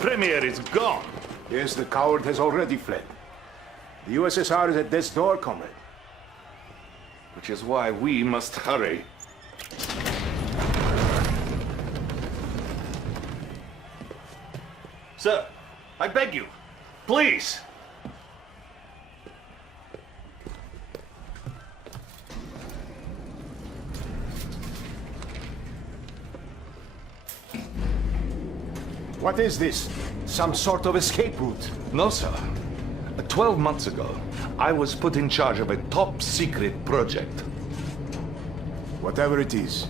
Premier is gone. Yes, the coward has already fled. The USSR is at death's door, comrade. Which is why we must hurry. Sir, I beg you, please. What is this? Some sort of escape route? No, sir. 12 months ago, I was put in charge of a top-secret project. Whatever it is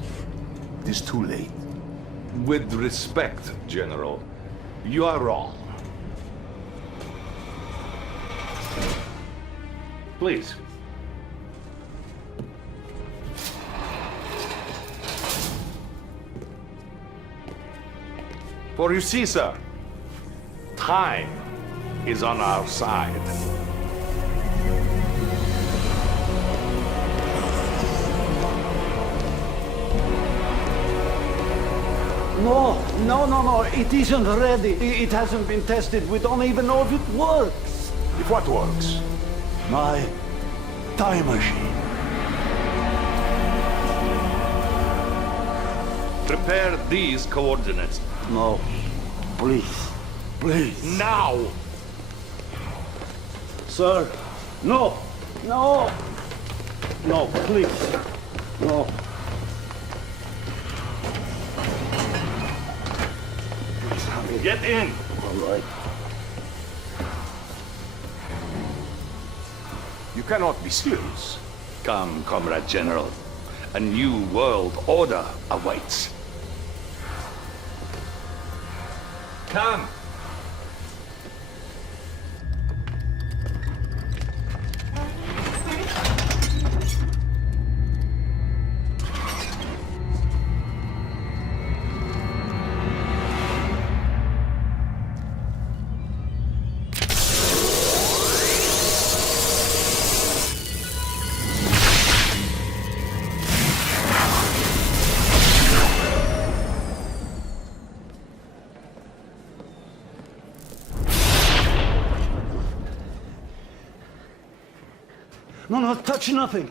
too late. With respect, General, you are wrong. Please. For you see, sir, time is on our side. No, it isn't ready. It hasn't been tested. We don't even know if it works. If what works? My time machine. Prepare these coordinates. No, please. Now! Sir, no, please, no. Get in! All right. You cannot be serious. Come, Comrade General. A new world order awaits. Come! No, touch nothing.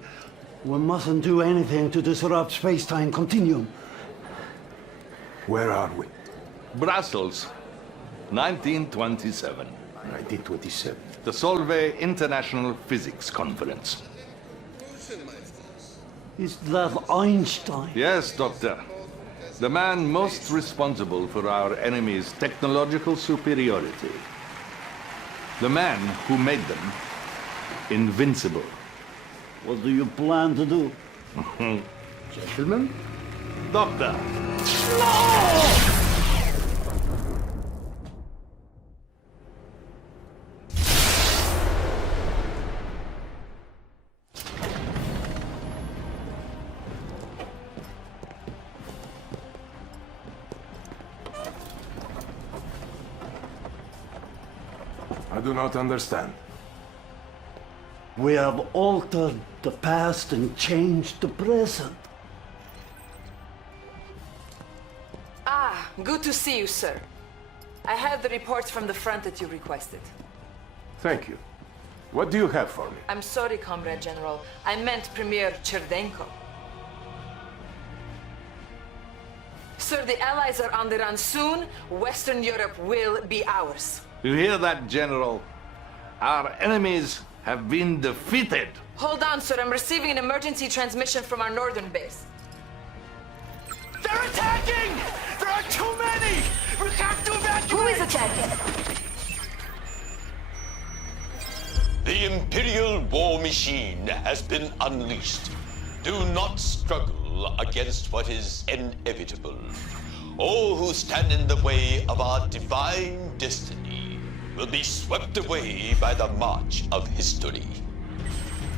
We mustn't do anything to disrupt space-time continuum. Where are we? Brussels, 1927. 1927. The Solvay International Physics Conference. Is that Einstein? Yes, Doctor. The man most responsible for our enemy's technological superiority. The man who made them invincible. What do you plan to do? Gentlemen? Doctor! I do not understand. We have altered the past and changed the present. Ah, good to see you, sir. I had the reports from the front that you requested. Thank you. What do you have for me? I'm sorry, Comrade General. I meant Premier Cherdenko. Sir, the Allies are on the run soon. Western Europe will be ours. You hear that, General? Our enemies have been defeated. Hold on, sir. I'm receiving an emergency transmission from our northern base. They're attacking! There are too many! We have to evacuate! Who is attacking? The Imperial war machine has been unleashed. Do not struggle against what is inevitable. All who stand in the way of our divine destiny will be swept away by the march of history.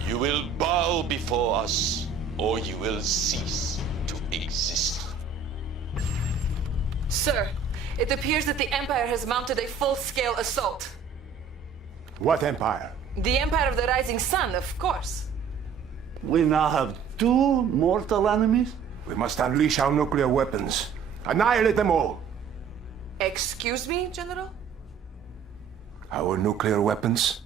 You will bow before us, or you will cease to exist. Sir, it appears that the Empire has mounted a full-scale assault. What empire? The Empire of the Rising Sun, of course. We now have two mortal enemies? We must unleash our nuclear weapons. Annihilate them all. Excuse me, General? Our nuclear weapons?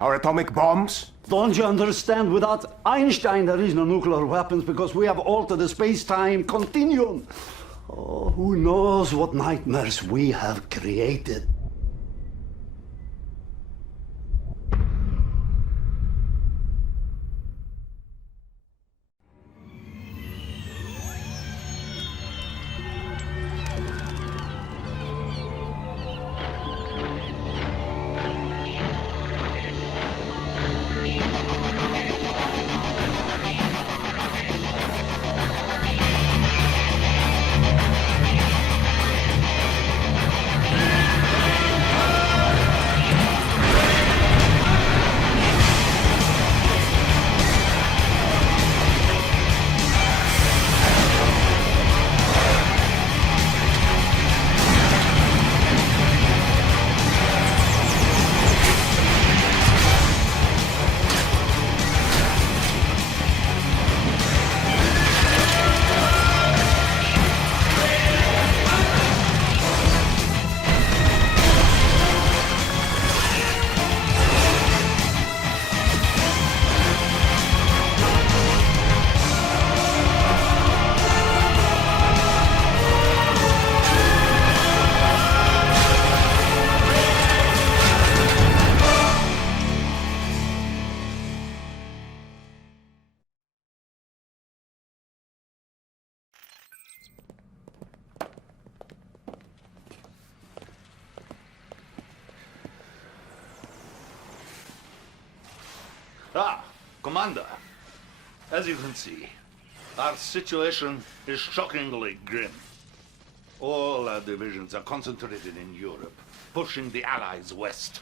Our atomic bombs? Don't you understand? Without Einstein, there is no nuclear weapons because we have altered the space-time continuum. Oh, who knows what nightmares we have created. Ah, Commander. As you can see, our situation is shockingly grim. All our divisions are concentrated in Europe, pushing the Allies west.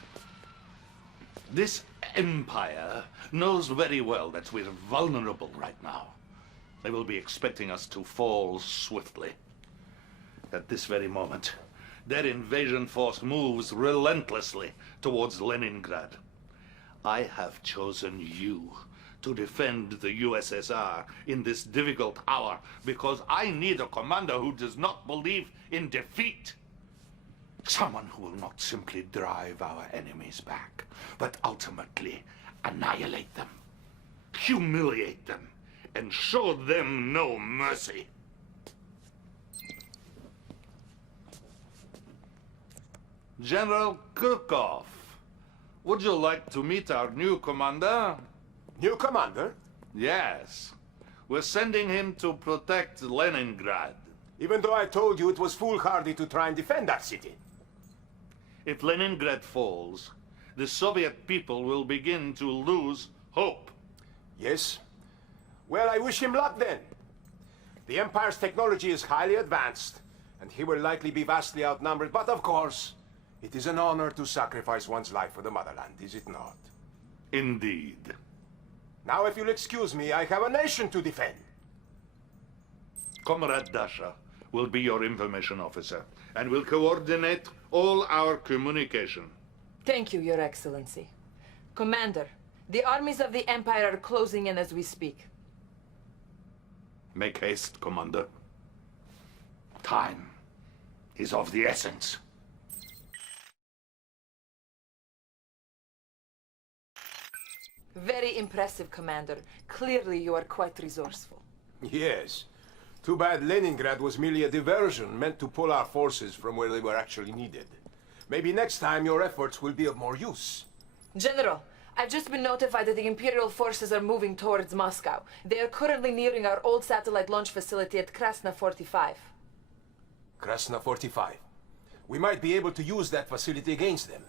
This empire knows very well that we're vulnerable right now. They will be expecting us to fall swiftly. At this very moment, their invasion force moves relentlessly towards Leningrad. I have chosen you to defend the USSR in this difficult hour because I need a commander who does not believe in defeat. Someone who will not simply drive our enemies back, but ultimately annihilate them, humiliate them, and show them no mercy. General Kirkov, would you like to meet our new commander? New commander? Yes. We're sending him to protect Leningrad. Even though I told you it was foolhardy to try and defend that city. If Leningrad falls, the Soviet people will begin to lose hope. Yes? Well, I wish him luck then. The Empire's technology is highly advanced, and he will likely be vastly outnumbered, but of course, it is an honor to sacrifice one's life for the motherland, is it not? Indeed. Now, if you'll excuse me, I have a nation to defend. Comrade Dasha will be your information officer and will coordinate all our communication. Thank you, Your Excellency. Commander, the armies of the Empire are closing in as we speak. Make haste, Commander. Time is of the essence. Very impressive, Commander. Clearly you are quite resourceful. Yes. Too bad Leningrad was merely a diversion meant to pull our forces from where they were actually needed. Maybe next time your efforts will be of more use. General, I've just been notified that the Imperial forces are moving towards Moscow. They are currently nearing our old satellite launch facility at Krasna 45. Krasna 45. We might be able to use that facility against them.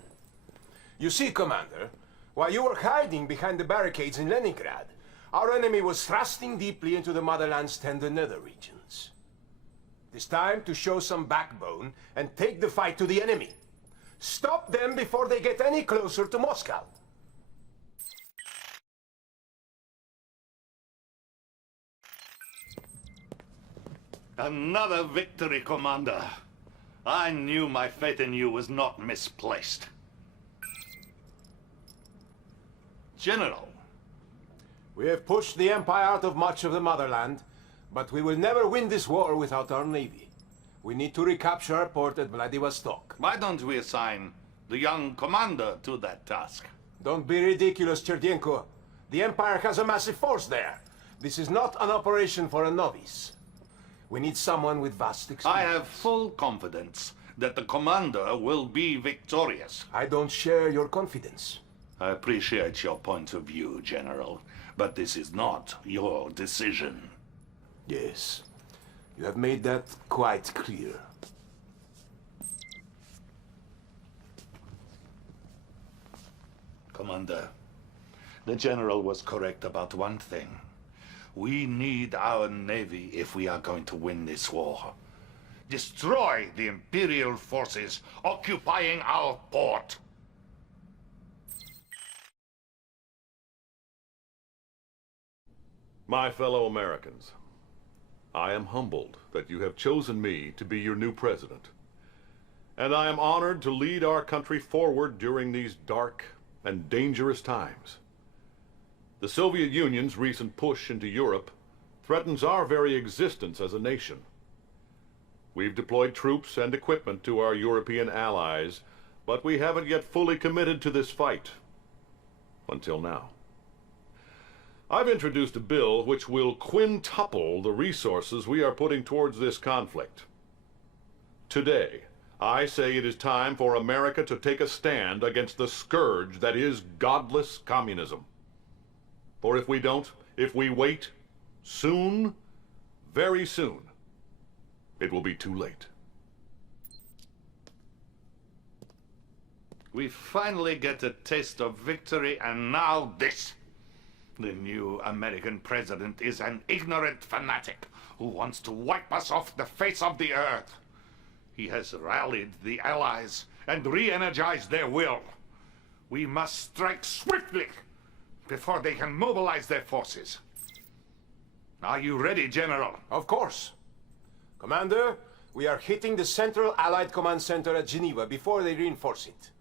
You see, Commander, while you were hiding behind the barricades in Leningrad, our enemy was thrusting deeply into the motherland's tender nether regions. It is time to show some backbone and take the fight to the enemy. Stop them before they get any closer to Moscow. Another victory, Commander. I knew my faith in you was not misplaced. General. We have pushed the Empire out of much of the motherland, but we will never win this war without our navy. We need to recapture our port at Vladivostok. Why don't we assign the young commander to that task? Don't be ridiculous, Cherdenko. The Empire has a massive force there. This is not an operation for a novice. We need someone with vast I experience. have full confidence that the commander will be victorious. I don't share your confidence. I appreciate your point of view, General, but this is not your decision. Yes. You have made that quite clear. Commander, the General was correct about one thing. We need our Navy if we are going to win this war. Destroy the Imperial forces occupying our port. My fellow Americans, I am humbled that you have chosen me to be your new president. And I am honored to lead our country forward during these dark and dangerous times. The Soviet Union's recent push into Europe threatens our very existence as a nation. We've deployed troops and equipment to our European allies, but we haven't yet fully committed to this fight. Until now. I've introduced a bill which will quintuple the resources we are putting towards this conflict. Today, I say it is time for America to take a stand against the scourge that is godless communism. For if we don't, if we wait, soon, very soon, it will be too late. We finally get a taste of victory, and now this. The new American president is an ignorant fanatic who wants to wipe us off the face of the earth. He has rallied the Allies and re-energized their will. We must strike swiftly before they can mobilize their forces. Are you ready, General? Of course. Commander, we are hitting the Central Allied Command Center at Geneva before they reinforce it.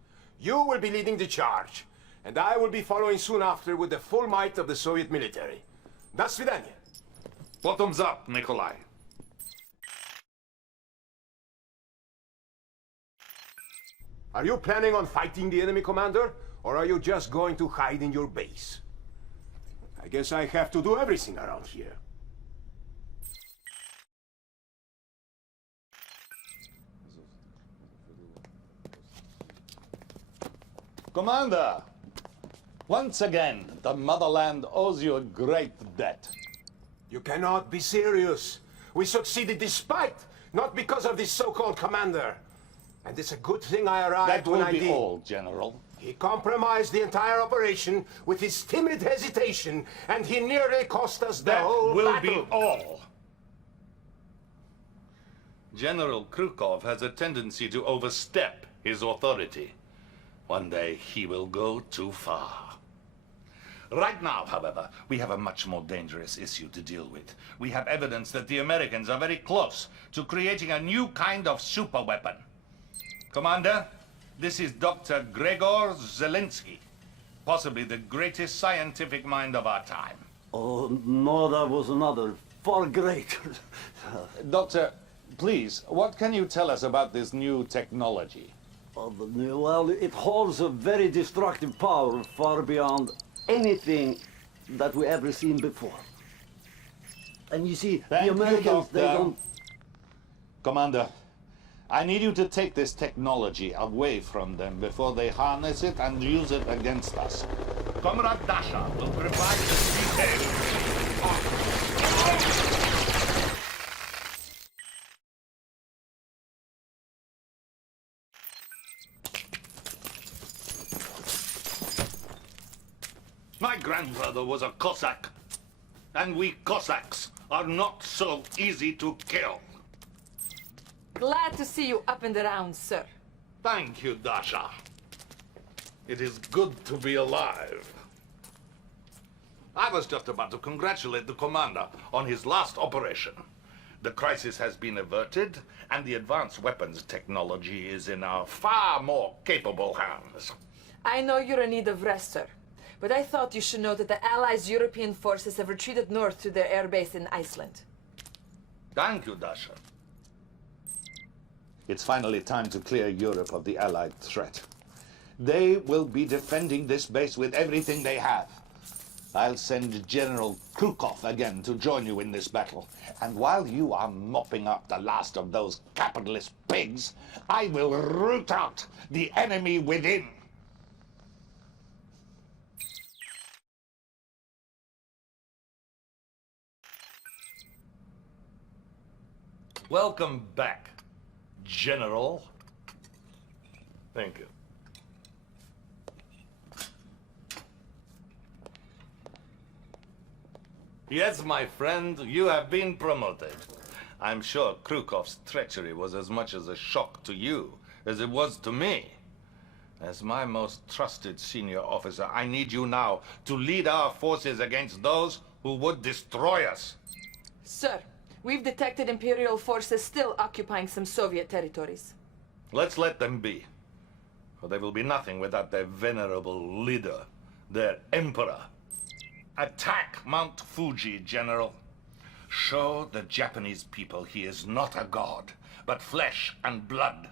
You will be leading the charge, and I will be following soon after with the full might of the Soviet military. До свидания. Bottoms up, Nikolai. Are you planning on fighting the enemy, Commander? Or are you just going to hide in your base? I guess I have to do everything around here. Commander, once again, the motherland owes you a great debt. You cannot be serious. We succeeded despite, not because of this so-called commander. And it's a good thing I arrived That when will I be did. all, General. He compromised the entire operation with his timid hesitation, and he nearly cost us the That whole will battle. be all. General Krukov has a tendency to overstep his authority. One day he will go too far. Right now, however, we have a much more dangerous issue to deal with. We have evidence that the Americans are very close to creating a new kind of superweapon. Commander, this is Dr. Gregor Zelensky, possibly the greatest scientific mind of our time. Oh, no, there was another, far greater. Doctor, please, what can you tell us about this new technology? Well, it holds a very destructive power far beyond anything that we ever seen before. And you see, Thank the Americans, you, they Doctor. don't... Commander, I need you to take this technology away from them before they harness it and use it against us. Comrade Dasha will provide the details. My grandfather was a Cossack, and we Cossacks are not so easy to kill. Glad to see you up and around, sir. Thank you, Dasha. It is good to be alive. I was just about to congratulate the commander on his last operation. The crisis has been averted, and the advanced weapons technology is in our far more capable hands. I know you're in need of rest, sir. But I thought you should know that the Allies' European forces have retreated north to their airbase in Iceland. Thank you, Dasha. It's finally time to clear Europe of the Allied threat. They will be defending this base with everything they have. I'll send General Krukov again to join you in this battle. And while you are mopping up the last of those capitalist pigs, I will root out the enemy within. Welcome back, General. Thank you. Yes, my friend, you have been promoted. I'm sure Krukov's treachery was as much as a shock to you as it was to me. As my most trusted senior officer, I need you now to lead our forces against those who would destroy us. Sir, we've detected Imperial forces still occupying some Soviet territories. Let's let them be. For they will be nothing without their venerable leader, their emperor. Attack Mount Fuji, General. Show the Japanese people he is not a god, but flesh and blood.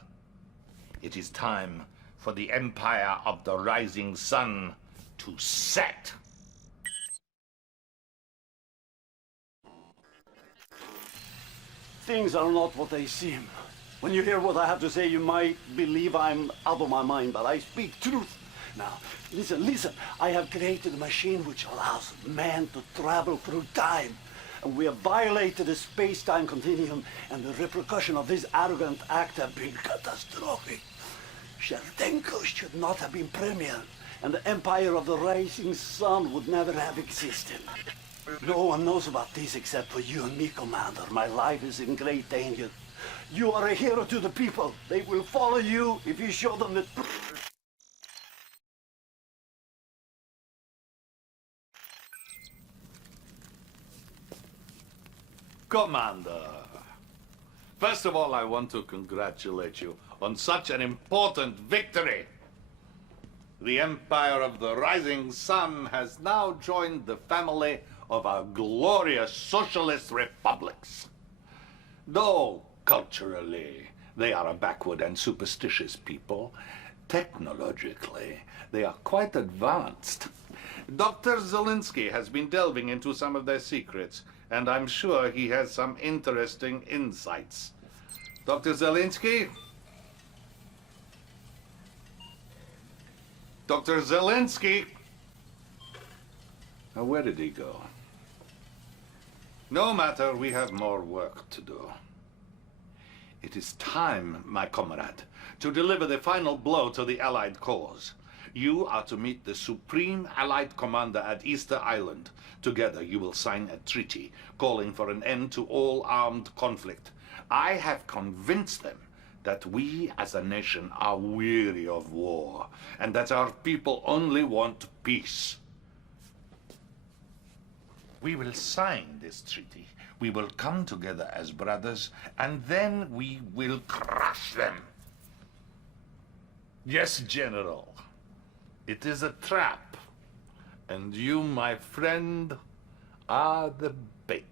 It is time for the Empire of the Rising Sun to set. Things are not what they seem. When you hear what I have to say, you might believe I'm out of my mind, but I speak truth. Now, listen. I have created a machine which allows man to travel through time. And we have violated the space-time continuum, and the repercussions of this arrogant act have been catastrophic. Shardenko should not have been premier, and the Empire of the Rising Sun would never have existed. No one knows about this except for you and me, Commander. My life is in great danger. You are a hero to the people. They will follow you if you show them the truth. Commander, first of all, I want to congratulate you on such an important victory. The Empire of the Rising Sun has now joined the family of our glorious socialist republics. Though culturally they are a backward and superstitious people, technologically they are quite advanced. Dr. Zelensky has been delving into some of their secrets, and I'm sure he has some interesting insights. Dr. Zelensky? Dr. Zelensky? Now, where did he go? No matter, we have more work to do. It is time, my comrade, to deliver the final blow to the Allied cause. You are to meet the Supreme Allied Commander at Easter Island. Together you will sign a treaty calling for an end to all armed conflict. I have convinced them that we as a nation are weary of war and that our people only want peace. We will sign this treaty. We will come together as brothers, and then we will crush them. Yes, General. It is a trap, and you, my friend, are the bait.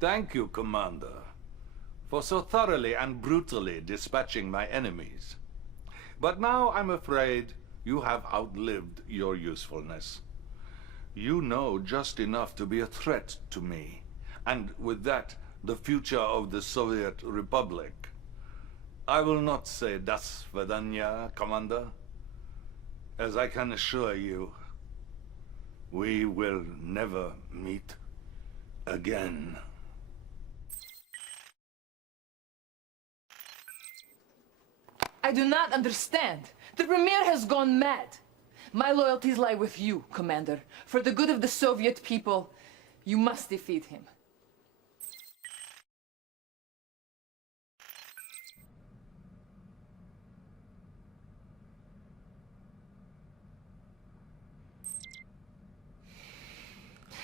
Thank you, Commander, for so thoroughly and brutally dispatching my enemies. But now I'm afraid you have outlived your usefulness. You know just enough to be a threat to me, and with that, the future of the Soviet Republic. I will not say das Svidaniya, Commander. As I can assure you, we will never meet again. I do not understand. The Premier has gone mad. My loyalties lie with you, Commander. For the good of the Soviet people, you must defeat him.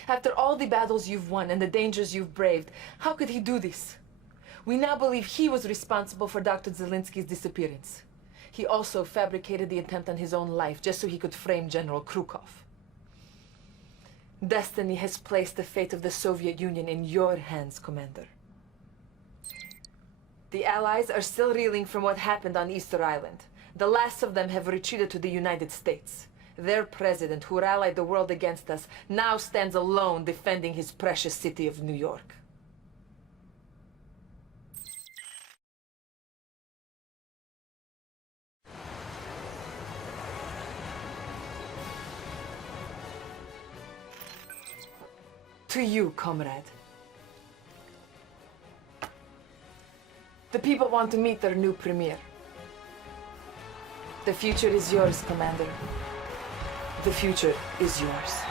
After all the battles you've won and the dangers you've braved, how could he do this? We now believe he was responsible for Dr. Zelensky's disappearance. He also fabricated the attempt on his own life just so he could frame General Krukov. Destiny has placed the fate of the Soviet Union in your hands, Commander. The Allies are still reeling from what happened on Easter Island. The last of them have retreated to the United States. Their president, who rallied the world against us, now stands alone defending his precious city of New York. To you, comrade. The people want to meet their new premier. The future is yours, Commander. The future is yours.